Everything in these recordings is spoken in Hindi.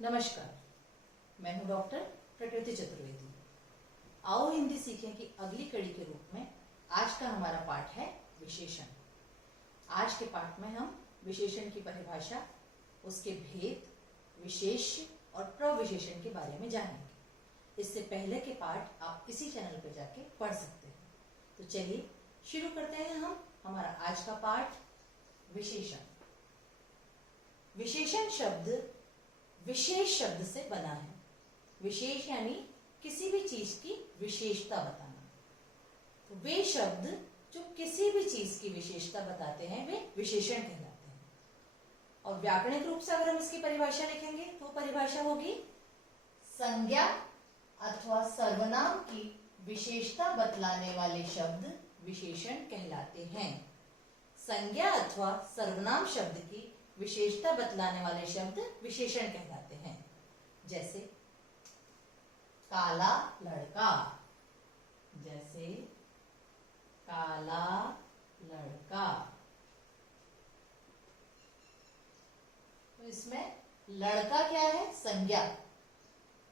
नमस्कार, मैं हूं डॉक्टर प्रकृति चतुर्वेदी। आओ हिंदी सीखें की अगली कड़ी के रूप में आज का हमारा पाठ है विशेषण। आज के पाठ में हम विशेषण की परिभाषा, उसके भेद, विशेष्य और प्रविशेषण के बारे में जानेंगे। इससे पहले के पाठ आप इसी चैनल पर जाके पढ़ सकते हैं। तो चलिए शुरू करते हैं हम हमारा आज का पाठ विशेषण। विशेषण शब्द विशेष शब्द से बना है। विशेष यानी किसी भी चीज की विशेषता बताना। तो वे शब्द जो किसी भी चीज की विशेषता बताते हैं वे विशेषण कहलाते हैं। और व्याकरणिक रूप से अगर हम इसकी परिभाषा लिखेंगे तो परिभाषा होगी संज्ञा अथवा सर्वनाम की विशेषता बतलाने वाले शब्द विशेषण कहलाते हैं। संज्ञा अथवा सर्वनाम शब्द की विशेषता बतलाने वाले शब्द विशेषण कहलाते हैं। जैसे काला लड़का, जैसे काला लड़का। तो इसमें लड़का क्या है? संज्ञा।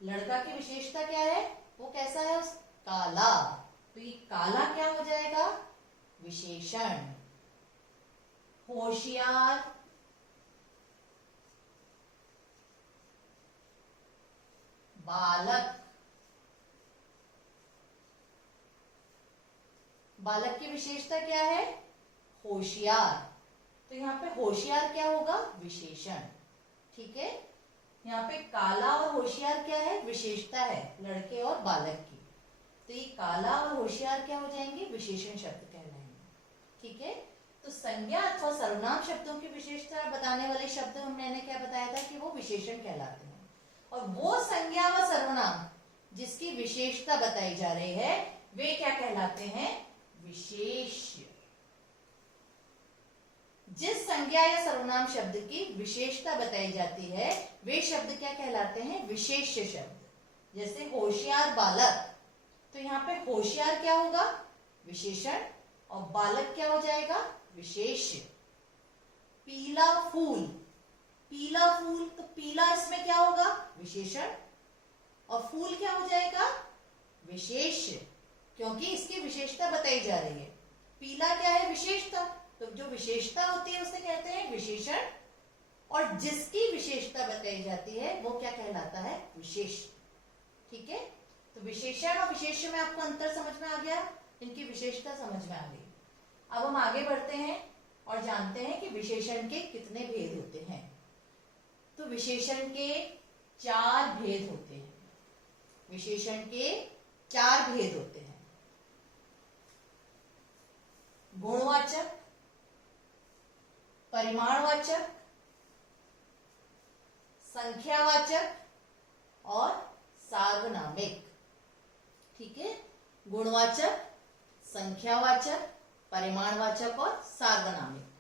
लड़का की विशेषता क्या है? वो कैसा है? काला। तो ये काला क्या हो जाएगा? विशेषण। होशियार, बालक। बालक की विशेषता क्या है? होशियार। तो यहाँ पे होशियार क्या होगा? विशेषण। ठीक है। यहाँ पे काला और होशियार क्या है? विशेषता है लड़के और बालक की। तो ये काला और होशियार क्या हो जाएंगे? विशेषण शब्द कहलाएंगे। ठीक है। तो संज्ञा अथवा सर्वनाम शब्दों की विशेषता बताने वाले शब्द मैंने क्या बताया था कि वो विशेषण कहलाते हैं। और वो संज्ञा व सर्वनाम जिसकी विशेषता बताई जा रही है वे क्या कहलाते हैं? विशेष्य। जिस संज्ञा या सर्वनाम शब्द की विशेषता बताई जाती है वे शब्द क्या कहलाते हैं? विशेष्य शब्द। जैसे होशियार बालक। तो यहाँ पे होशियार क्या होगा? विशेषण। और बालक क्या हो जाएगा? विशेष्य। पीला फूल। पीला फूल, तो पीला इसमें क्या होगा? विशेषण। और फूल क्या हो जाएगा? विशेष्य, क्योंकि इसकी विशेषता बताई जा रही है। पीला क्या है? विशेषता। तो जो विशेषता होती है उसे कहते हैं विशेषण। और जिसकी विशेषता बताई जाती है वो क्या कहलाता है? विशेष। ठीक है। तो विशेषण और विशेष्य में आपको अंतर समझ में आ गया, इनकी विशेषता समझ में आ गई। अब हम आगे बढ़ते हैं और जानते हैं कि विशेषण के कितने भेद होते हैं। तो विशेषण के 4 भेद होते हैं। विशेषण के 4 भेद होते हैं। गुणवाचक, परिमाणवाचक, संख्यावाचक और सार्वनामिक। ठीक है। गुणवाचक, संख्यावाचक, परिमाणवाचक और सार्वनामिक।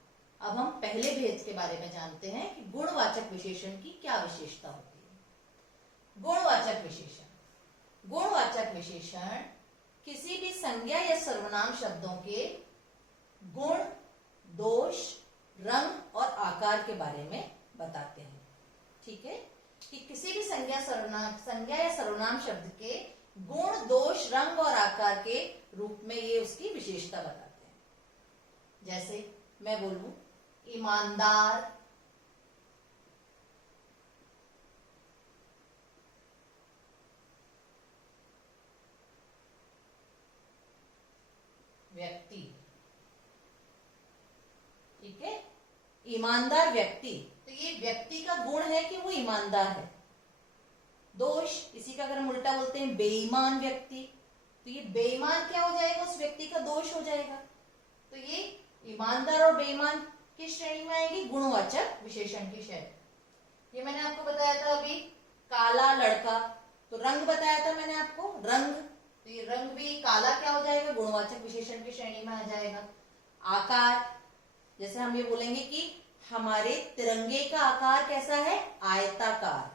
अब हम पहले भेद के बारे में जानते हैं कि गुणवाचक विशेषण की क्या विशेषता होती है। गुणवाचक विशेषण। गुणवाचक विशेषण किसी भी संज्ञा या सर्वनाम शब्दों के गुण, दोष, रंग और आकार के बारे में बताते हैं। ठीक है। कि किसी भी संज्ञा या सर्वनाम शब्द के गुण, दोष, रंग और आकार के रूप में ये उसकी विशेषता बताते हैं। जैसे मैं बोलूं ईमानदार, व्यक्ति। ठीक है। ईमानदार व्यक्ति, तो ये व्यक्ति का गुण है कि वो ईमानदार है। दोष, इसी का अगर हम उल्टा बोलते हैं बेईमान व्यक्ति, तो ये बेईमान क्या हो जाएगा? उस व्यक्ति का दोष हो जाएगा। तो ये ईमानदार और बेईमान किस श्रेणी में आएगी? गुणवाचक विशेषण की श्रेणी। ये मैंने आपको बताया था अभी काला लड़का, तो रंग बताया था मैंने आपको, रंग। तो ये रंग भी काला क्या हो जाएगा? गुणवाचक विशेषण की श्रेणी में आ जाएगा। आकार, जैसे हम ये बोलेंगे कि हमारे तिरंगे का आकार कैसा है? आयताकार।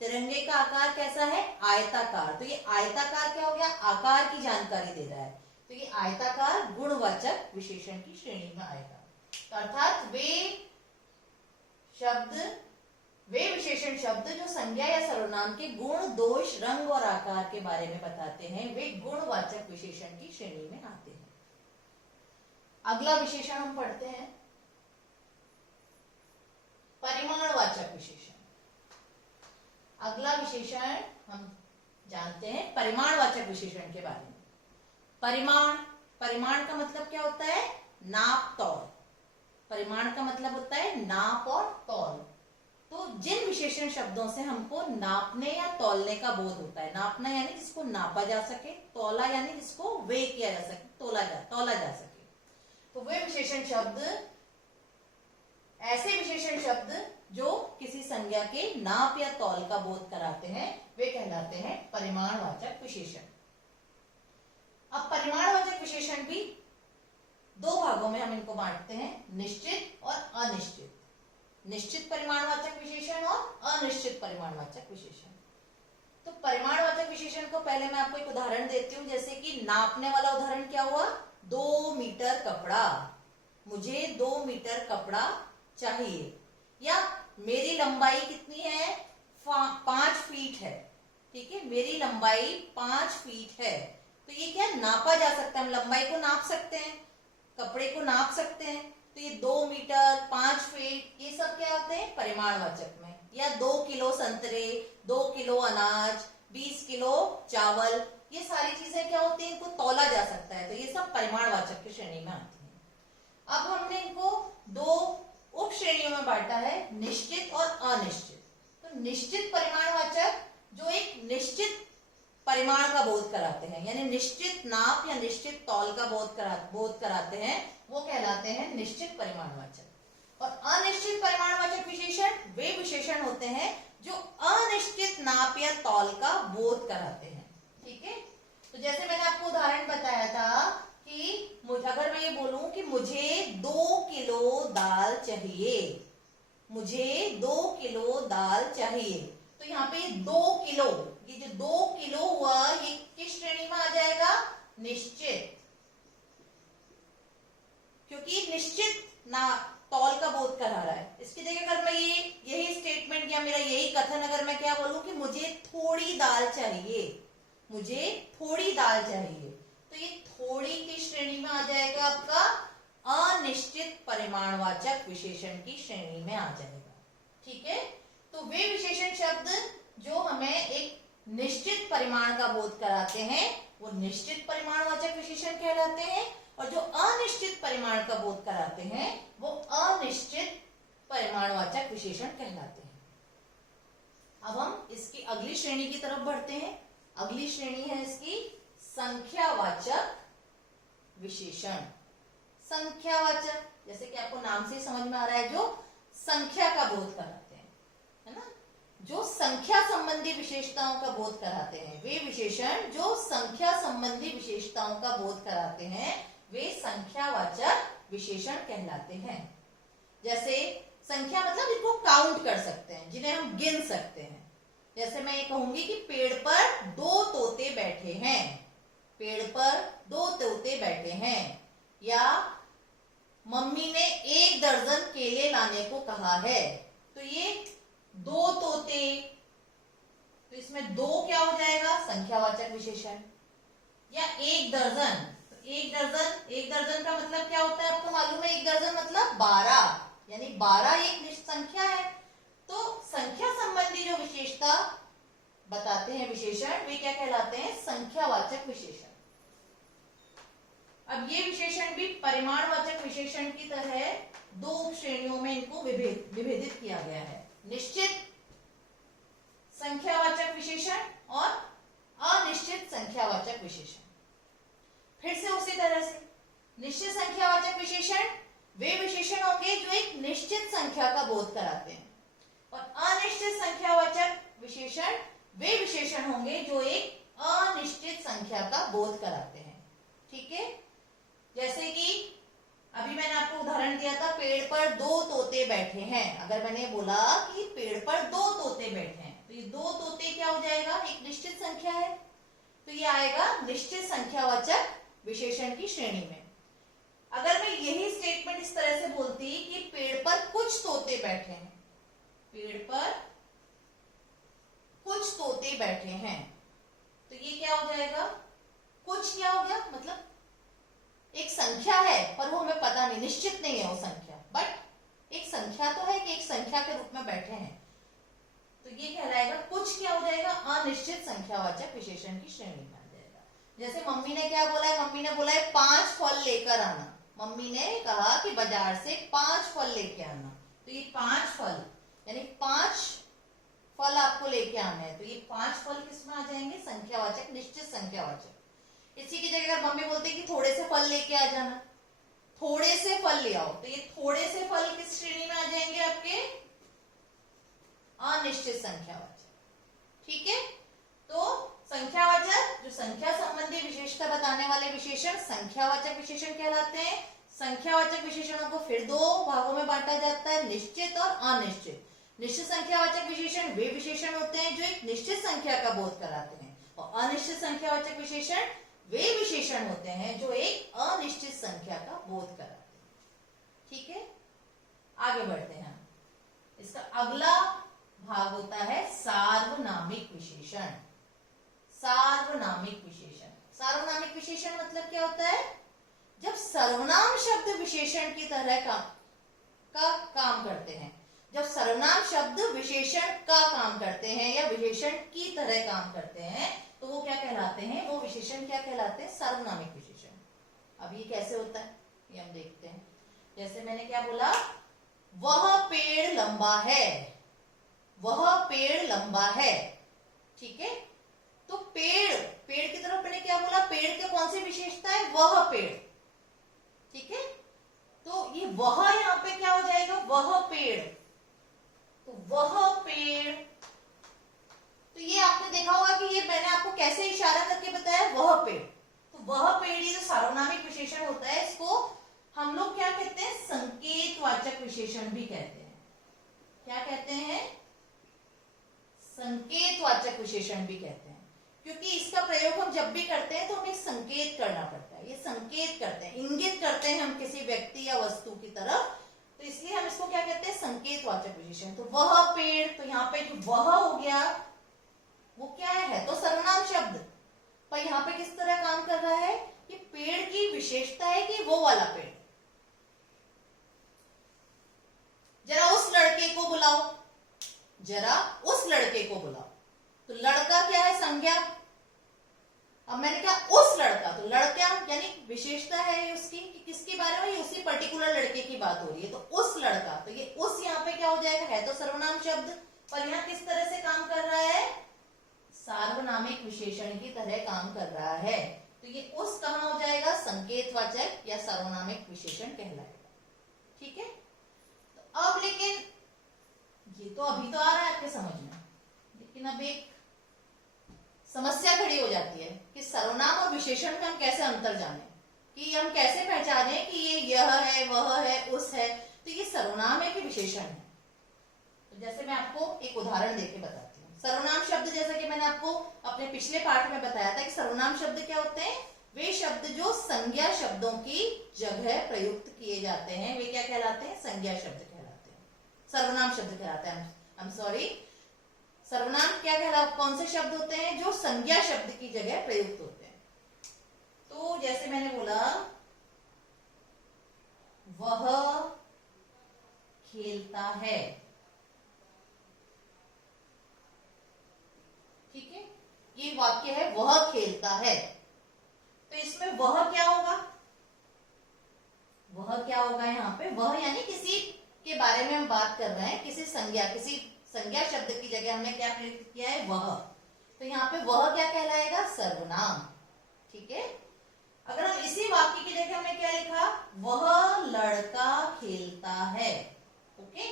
तिरंगे का आकार कैसा है? आयताकार। तो ये आयताकार क्या हो गया? आकार की जानकारी दे रहा है। तो ये आयताकार गुणवाचक विशेषण की श्रेणी में आएगा। अर्थात वे शब्द वे विशेषण शब्द जो संज्ञा या सर्वनाम के गुण, दोष, रंग और आकार के बारे में बताते हैं, वे गुणवाचक विशेषण की श्रेणी में आते हैं। अगला विशेषण हम पढ़ते हैं परिमाणवाचक विशेषण। अगला विशेषण हम जानते हैं परिमाणवाचक विशेषण के बारे में। परिमाण का मतलब क्या होता है? नाप तौल। परिमाण का मतलब होता है नाप और तौल। तो जिन विशेषण शब्दों से हमको नापने या तौलने का बोध होता है, नापना यानी जिसको नापा जा सके, तौला यानी जिसको वे किया जा सके, तौला जा सके, तो वे विशेषण शब्द, ऐसे विशेषण शब्द जो किसी संज्ञा के नाप या तौल का बोध कराते हैं, वे कहलाते हैं परिमाणवाचक विशेषण। अब परिमाणवाचक विशेषण भी दो भागों में हम इनको बांटते हैं, निश्चित और अनिश्चित। निश्चित परिमाणवाचक विशेषण और अनिश्चित परिमाणवाचक विशेषण। तो परिमाणवाचक विशेषण को पहले मैं आपको एक उदाहरण देती हूँ, जैसे कि नापने वाला उदाहरण क्या हुआ? 2 मीटर कपड़ा, मुझे 2 मीटर कपड़ा चाहिए। या मेरी लंबाई कितनी है? 5 फीट है। ठीक है, मेरी लंबाई 5 फीट है। तो ये क्या नापा जा सकता है, हम लंबाई को नाप सकते हैं, कपड़े को नाप सकते हैं। तो ये 2 मीटर, 5 फीट, ये सब क्या होते हैं परिमाणवाचक में। या 2 किलो संतरे, 2 किलो अनाज, 20 किलो चावल, ये सारी चीजें क्या होती हैं, इनको तौला जा सकता है। तो ये सब परिमाणवाचक की श्रेणी में आती हैं। अब हमने इनको दो उप श्रेणियों में बांटा है, निश्चित और अनिश्चित। तो निश्चित परिमाणवाचक जो एक निश्चित परिमाण का बोध कराते हैं, यानी निश्चित नाप या निश्चित तौल का बोध कराते हैं, वो कहलाते हैं निश्चित परिमाणवाचक। और अनिश्चित परिमाणवाचक विशेषण वे विशेषण होते हैं जो अनिश्चित नाप या तौल का बोध कराते हैं। ठीक है, तो जैसे मैंने आपको उदाहरण बताया था कि अगर मैं ये बोलूं कि मुझे 2 किलो दाल चाहिए, मुझे 2 किलो दाल चाहिए, तो यहाँ पे 2 किलो, ये जो 2 किलो हुआ, ये किस श्रेणी में आ जाएगा? निश्चित, क्योंकि निश्चित ना तौल का बोध करा रहा है। इसकी जगह अगर मैं यही स्टेटमेंट या मेरा यही कथन अगर मैं क्या बोलूं कि मुझे थोड़ी दाल चाहिए, मुझे थोड़ी दाल चाहिए, तो ये थोड़ी की श्रेणी में आ जाएगा, आपका अनिश्चित परिमाणवाचक विशेषण की श्रेणी में आ जाएगा। ठीक है, तो वे विशेषण शब्द जो हमें एक निश्चित परिमाण का बोध कराते हैं, वो निश्चित परिमाणवाचक विशेषण कहलाते हैं, और जो अनिश्चित परिमाण का बोध कराते हैं, वो अनिश्चित परिमाणवाचक विशेषण कहलाते हैं। अब हम इसकी अगली श्रेणी की तरफ बढ़ते हैं। अगली श्रेणी है इसकी संख्यावाचक विशेषण। संख्यावाचक, जैसे कि आपको नाम से समझ में आ रहा है, जो संख्या का बोध कराते हैं, है ना, जो संख्या संबंधी विशेषताओं का बोध कराते हैं, वे विशेषण जो संख्या संबंधी विशेषताओं का बोध कराते हैं, वे संख्यावाचक विशेषण कहलाते हैं। जैसे संख्या मतलब इनको काउंट कर सकते हैं, जिन्हें हम गिन सकते हैं। जैसे मैं ये कहूंगी कि पेड़ पर 2 तोते बैठे हैं, पेड़ पर 2 तोते बैठे हैं, या मम्मी ने 1 दर्जन केले लाने को कहा है। तो ये 2 तोते, तो इसमें 2 क्या हो जाएगा? संख्यावाचक विशेषण। या 1 दर्जन, तो 1 दर्जन का मतलब क्या होता है आपको मालूम है? 1 दर्जन मतलब 12, यानी 12 एक निश्चित संख्या है। तो संख्या संबंधी जो विशेषता बताते हैं विशेषण, वे क्या कहलाते हैं? संख्यावाचक विशेषण। अब ये विशेषण भी परिमाणवाचक विशेषण की तरह 2 श्रेणियों में इनको विभेदित किया गया है, निश्चित संख्यावाचक विशेषण और अनिश्चित संख्यावाचक विशेषण। फिर से उसी तरह से निश्चित संख्यावाचक विशेषण वे विशेषण होंगे जो एक निश्चित संख्या का बोध कराते हैं, और अनिश्चित संख्यावाचक विशेषण वे विशेषण होंगे जो एक अनिश्चित संख्या का बोध कराते हैं। ठीक है, जैसे कि अभी मैंने आपको उदाहरण दिया था, पेड़ पर 2 तोते बैठे हैं। अगर मैंने बोला कि पेड़ पर 2 तोते बैठे हैं, तो ये 2 तोते क्या हो जाएगा? एक निश्चित संख्या है, तो ये आएगा निश्चित संख्यावाचक विशेषण की श्रेणी में। अगर मैं यही स्टेटमेंट इस तरह से बोलती कि पेड़ पर कुछ तोते बैठे हैं, पेड़ पर कुछ तोते बैठे हैं। तो ये क्या हो जाएगा, कुछ क्या हो गया, मतलब एक संख्या है पर वो हमें पता नहीं, निश्चित नहीं है वो संख्या, बट एक संख्या तो है कि एक संख्या के रूप में बैठे हैं। तो ये कहलाएगा, कुछ क्या हो जाएगा, अनिश्चित संख्यावाचक विशेषण की श्रेणी में आ जाएगा। जैसे मम्मी ने क्या बोला है, मम्मी ने बोला है 5 फल लेकर आना। मम्मी ने कहा कि बाजार से 5 फल लेके आना। तो ये 5 फल यानी 5 फल आपको लेके आना है। तो ये 5 फल किसमें आ जाएंगे, संख्यावाचक, निश्चित संख्यावाचक। इसी की जगह अगर मम्मी बोलते कि थोड़े से फल लेके आ जाना, थोड़े से फल ले आओ, तो ये थोड़े से फल किस श्रेणी में आ जाएंगे, आपके अनिश्चित संख्यावाचक। ठीक है, तो संख्यावाचक जो संख्या संबंधी विशेषता बताने वाले विशेषण संख्यावाचक विशेषण कहलाते हैं। संख्यावाचक विशेषणों को फिर 2 भागों में बांटा जाता है, निश्चित और अनिश्चित। निश्चित संख्यावाचक विशेषण वे विशेषण होते हैं जो एक निश्चित संख्या का बोध कराते हैं, और अनिश्चित संख्यावाचक विशेषण वे विशेषण होते हैं जो एक अनिश्चित संख्या का बोध कराते हैं। ठीक है, आगे बढ़ते हैं। इसका अगला भाग होता है सार्वनामिक विशेषण। सार्वनामिक विशेषण, सार्वनामिक विशेषण मतलब क्या होता है, जब सर्वनाम शब्द विशेषण की तरह का काम करते हैं। जब सर्वनाम शब्द विशेषण का काम करते हैं या विशेषण की तरह काम करते हैं, तो वो क्या कहलाते हैं, वो विशेषण क्या कहलाते हैं, सर्वनामिक विशेषण। अब ये कैसे होता है ये हम देखते हैं। जैसे मैंने क्या बोला, वह पेड़ लंबा है, वह पेड़ लंबा है। ठीक है, तो पेड़, पेड़ की तरफ मैंने क्या बोला, पेड़ के कौन सी विशेषता है, वह पेड़। ठीक है, तो ये वह यहाँ पे क्या हो जाएगा, वह पेड़। तो वह पेड़, तो ये आपने देखा होगा कि ये मैंने आपको कैसे इशारा करके बताया, वह पेड़। तो वह पेड़ ये जो सार्वनामिक विशेषण होता है, इसको हम लोग क्या कहते हैं, संकेतवाचक विशेषण भी कहते हैं। क्या कहते हैं, संकेतवाचक विशेषण भी कहते हैं, क्योंकि इसका प्रयोग हम जब भी करते हैं तो हमें संकेत करना पड़ता है। ये संकेत करते हैं, इंगित करते हैं हम किसी व्यक्ति या वस्तु की तरफ, तो इसलिए हम इसको क्या कहते हैं, संकेतवाचक विशेषण। तो वह पेड़, तो यहाँ पे जो वह हो गया वो क्या है, तो सर्वनाम शब्द, पर यहाँ पे किस तरह काम कर रहा है, ये पेड़ की विशेषता है कि वो वाला पेड़। जरा उस लड़के को बुलाओ, जरा उस लड़के को बुलाओ। तो लड़का क्या है, संज्ञा। अब मैंने कहा उस लड़का, तो लड़का यानी विशेषता है उसकी कि किसके बारे में, उसी पर्टिकुलर लड़के की बात हो रही है। तो उस लड़का, तो ये उस यहाँ पे क्या हो जाएगा, है तो सर्वनाम शब्द, पर यहाँ किस तरह से काम कर रहा है, सार्वनामिक विशेषण की तरह काम कर रहा है। तो ये उस कहाँ हो जाएगा, संकेतवाचक या सार्वनामिक विशेषण कहलाएगा। ठीक है, तो अब लेकिन ये तो अभी तो आ रहा है आपके समझ में, लेकिन अब एक समस्या खड़ी हो जाती है कि सर्वनाम और विशेषण में हम कैसे अंतर जाने, कि हम कैसे पहचाने कि ये यह है, वह है, उस है। तो ये सर्वनाम है कि विशेषण है। तो जैसे मैं आपको एक उदाहरण देके बताती हूँ। सर्वनाम शब्द, जैसा कि मैंने आपको अपने पिछले पाठ में बताया था कि सर्वनाम शब्द क्या होते हैं, वे शब्द जो संज्ञा शब्दों की जगह प्रयुक्त किए जाते हैं, वे क्या कहलाते हैं, संज्ञा शब्द कहलाते हैं, सर्वनाम शब्द कहलाते हैं। आई एम सॉरी, सर्वनाम क्या कहलाते, कौन से शब्द होते हैं जो संज्ञा शब्द की जगह प्रयुक्त होते हैं। तो जैसे मैंने बोला, वह खेलता है। ठीक है, ये वाक्य है, वह खेलता है। तो इसमें वह क्या होगा, वह क्या होगा, यहाँ पे वह यानी किसी के बारे में हम बात कर रहे हैं, किसी संज्ञा शब्द की जगह हमने क्या प्रयुक्त किया है, वह। तो यहाँ पे वह क्या कहलाएगा, सर्वनाम। ठीक है, अगर हम इसी वाक्य की जगह हमने क्या लिखा, वह लड़का खेलता है। ओके,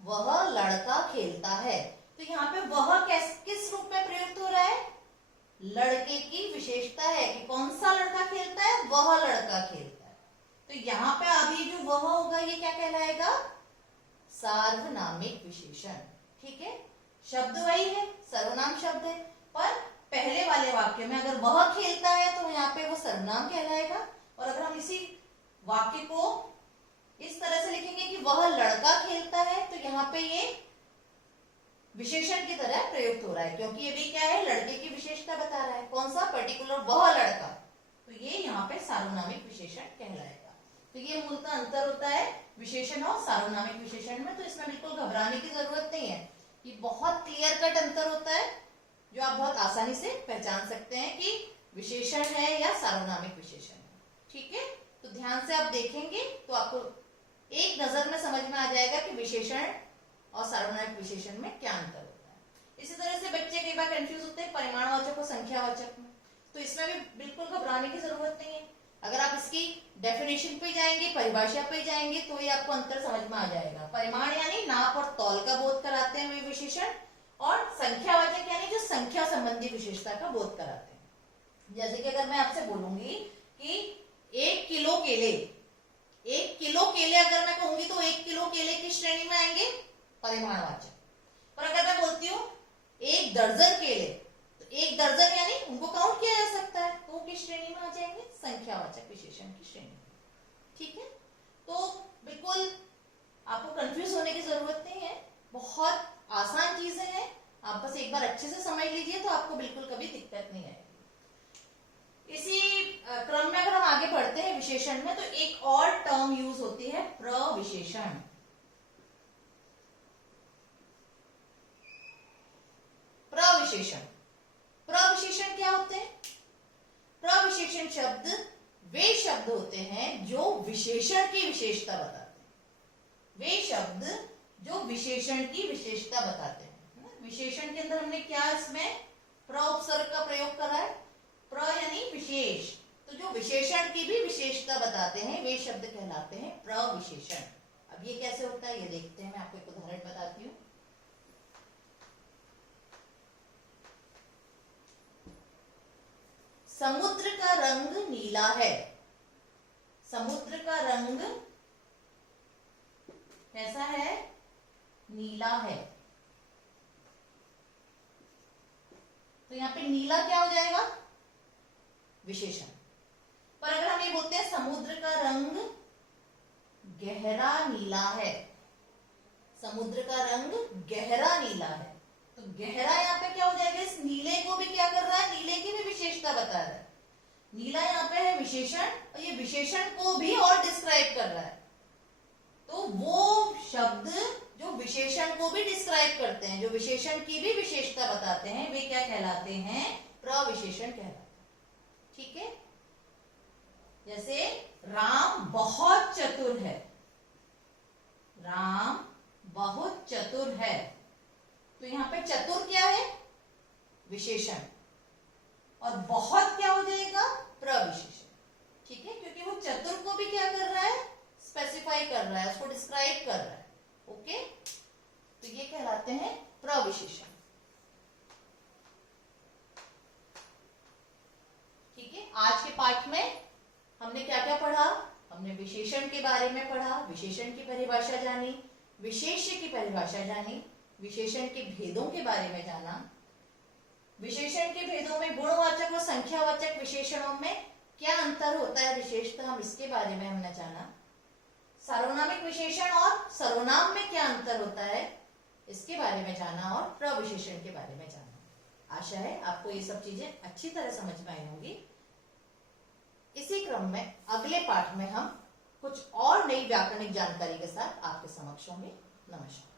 वह लड़का खेलता है। तो यहाँ पे वह किस रूप में प्रयुक्त हो रहा है, लड़के की विशेषता है कि कौन सा लड़का खेलता है, वह लड़का खेलता है। तो यहाँ पे अभी जो वह होगा ये क्या कहलाएगा, सार्वनामिक विशेषण। ठीक है, शब्द वही है, सर्वनाम शब्द है, पर पहले वाले वाक्य में अगर वह खेलता है तो यहाँ पे वो सर्वनाम कहलाएगा, और अगर हम इसी वाक्य को इस तरह से लिखेंगे कि वह लड़का खेलता है, तो यहाँ पे ये विशेषण की तरह प्रयुक्त हो रहा है, क्योंकि ये भी क्या है, लड़के की विशेषता बता रहा है। कौन सा? पर्टिकुलर वह लड़का, तो ये यहाँ पे सार्वनामिक विशेषण कहलाएगा। तो ये मूलतः अंतर होता है विशेषण और सार्वनामिक विशेषण में। तो इसमें बिल्कुल घबराने की जरूरत नहीं है, ये बहुत क्लियर कट अंतर होता है जो आप बहुत आसानी से पहचान सकते हैं कि विशेषण है या सार्वनामिक विशेषण है। ठीक है, तो ध्यान से आप देखेंगे तो आपको एक नजर में समझ में आ जाएगा कि विशेषण और सार्वनामिक विशेषण में क्या अंतर होता है। इसी तरह से बच्चे कई बार कंफ्यूज होते हैं परिमाणवाचक और संख्यावाचक में, तो इसमें भी बिल्कुल घबराने की जरूरत नहीं है। अगर आप इसकी डेफिनेशन पे जाएंगे, परिभाषा पे जाएंगे, तो ये आपको अंतर समझ में आ जाएगा। परिमाण यानी नाप और तौल का बोध कराते हैं वे विशेषण, और संख्यावाचक यानी जो संख्या संबंधी विशेषता का बोध कराते हैं। जैसे कि अगर मैं आपसे बोलूंगी कि 1 किलो केले, 1 किलो केले अगर मैं कहूंगी तो 1 किलो केले की श्रेणी में आएंगे, परिमाणवाचक। पर अगर मैं बोलती हूँ 1 दर्जन केले, तो 1 दर्जन यानी उनको काउंट किया जा सकता है, तो वो किस श्रेणी में आ जाएंगे? संख्यावाचक विशेषण की श्रेणी में। ठीक है, तो बिल्कुल आपको कंफ्यूज होने की जरूरत नहीं है, बहुत आसान चीजें हैं। आप बस एक बार अच्छे से समझ लीजिए तो आपको बिल्कुल कभी दिक्कत नहीं आएगी। इसी क्रम में अगर हम आगे बढ़ते हैं विशेषण में, तो एक और टर्म यूज होती है प्रविशेषण। प्रविशेषण, प्रविशेषण क्या होते हैं? प्रविशेषण शब्द वे शब्द होते हैं जो विशेषण की विशेषता बताते हैं। वे शब्द जो विशेषण की विशेषता बताते हैं। विशेषण के अंदर हमने क्या इसमें प्र उपसर्ग का प्रयोग करा है, प्र यानी विशेष, तो जो विशेषण की भी विशेषता बताते हैं वे शब्द कहलाते हैं प्रविशेषण। अब ये कैसे होता है ये देखते हैं, मैं आपको एक उदाहरण बताती हूँ। समुद्र का रंग नीला है। समुद्र का रंग कैसा है? नीला है। तो यहाँ पे नीला क्या हो जाएगा? विशेषण। पर अगर हम ये बोलते हैं समुद्र का रंग गहरा नीला है, समुद्र का रंग गहरा नीला है, तो गहरा यहाँ पे क्या हो जाएगा? इस नीले को भी क्या कर रहा है? नीले की भी विशेषता बता रहा है। नीला यहाँ पे है विशेषण, और ये विशेषण को भी और डिस्क्राइब कर रहा है। तो वो शब्द जो विशेषण को भी डिस्क्राइब करते हैं, जो विशेषण की भी विशेषता बताते हैं, वे क्या कहलाते हैं? प्रविशेषण कहलाते हैं। ठीक है, जैसे राम बहुत चतुर है। राम बहुत चतुर है, तो यहाँ पे चतुर क्या है? विशेषण, और बहुत क्या हो जाएगा? प्रविशेषण। ठीक है, क्योंकि वो चतुर को भी क्या कर रहा है? स्पेसिफाई कर रहा है, उसको डिस्क्राइब कर रहा है। ओके, तो ये कहलाते हैं प्रविशेषण। ठीक है, आज के पाठ में हमने क्या क्या पढ़ा? हमने विशेषण के बारे में पढ़ा, विशेषण की परिभाषा जानी, विशेष्य की परिभाषा जानी, विशेषण के भेदों के बारे में जाना, विशेषण के भेदों में गुणवाचक और संख्यावाचक विशेषणों में क्या अंतर होता है, विशेषता, हम इसके बारे में हमने जाना। सार्वनामिक विशेषण और सर्वनाम में क्या अंतर होता है इसके बारे में जाना, और प्रविशेषण के बारे में जाना। आशा है आपको ये सब चीजें अच्छी तरह समझ में आई होंगी। इसी क्रम में अगले पाठ में हम कुछ और नई व्याकरणिक जानकारी के साथ आपके समक्ष होंगे। नमस्कार।